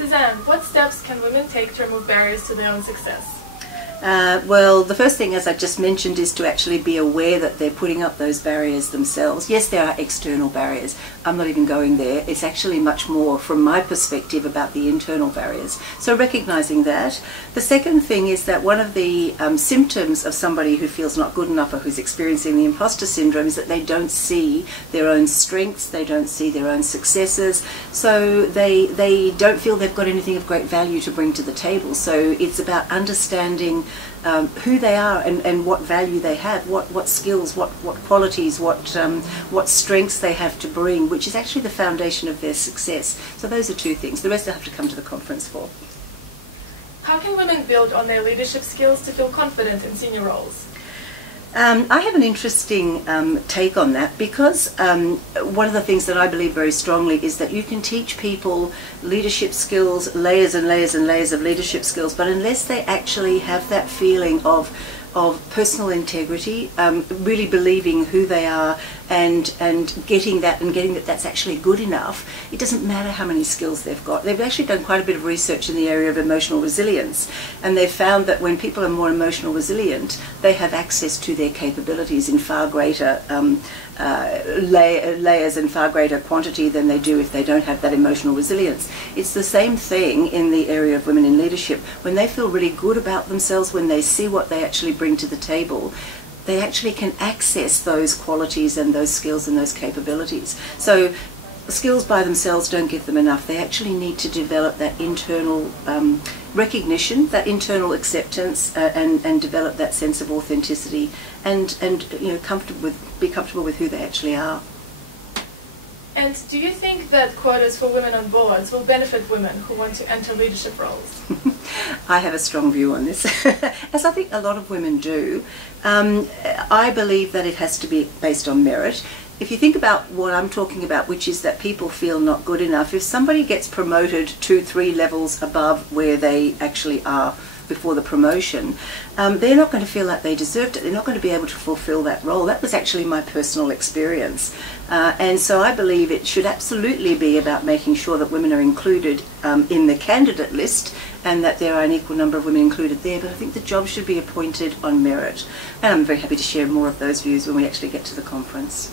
Suzanne, what steps can women take to remove barriers to their own success? Well, the first thing, as I just mentioned, is to actually be aware that they're putting up those barriers themselves. Yes, there are external barriers. I'm not even going there. It's actually much more, from my perspective, about the internal barriers. So recognizing that. The second thing is that one of the symptoms of somebody who feels not good enough or who's experiencing the imposter syndrome is that they don't see their own strengths, they don't see their own successes, so they don't feel they've got anything of great value to bring to the table. So it's about understanding who they are and what value they have, what skills, what qualities, what strengths they have to bring, which is actually the foundation of their success. So those are two things. The rest I have to come to the conference for. How can women build on their leadership skills to feel confident in senior roles? I have an interesting take on that, because one of the things that I believe very strongly is that you can teach people leadership skills, layers and layers and layers of leadership skills, but unless they actually have that feeling of personal integrity, really believing who they are and getting that that's actually good enough, it doesn't matter how many skills they've got. They've actually done quite a bit of research in the area of emotional resilience, and they've found that when people are more emotional resilient, they have access to their capabilities in far greater layers and far greater quantity than they do if they don't have that emotional resilience. It's the same thing in the area of women in leadership. When they feel really good about themselves, when they see what they actually bring to the table, they actually can access those qualities and those skills and those capabilities. So skills by themselves don't give them enough. They actually need to develop that internal recognition, that internal acceptance, and develop that sense of authenticity, and you know, be comfortable with who they actually are. And do you think that quotas for women on boards will benefit women who want to enter leadership roles? I have a strong view on this, as I think a lot of women do. I believe that it has to be based on merit. If you think about what I'm talking about, which is that people feel not good enough, if somebody gets promoted 2-3 levels above where they actually are before the promotion, they're not going to feel like they deserved it. They're not going to be able to fulfill that role. That was actually my personal experience. And so I believe it should absolutely be about making sure that women are included in the candidate list, and that there are an equal number of women included there. But I think the job should be appointed on merit. And I'm very happy to share more of those views when we actually get to the conference.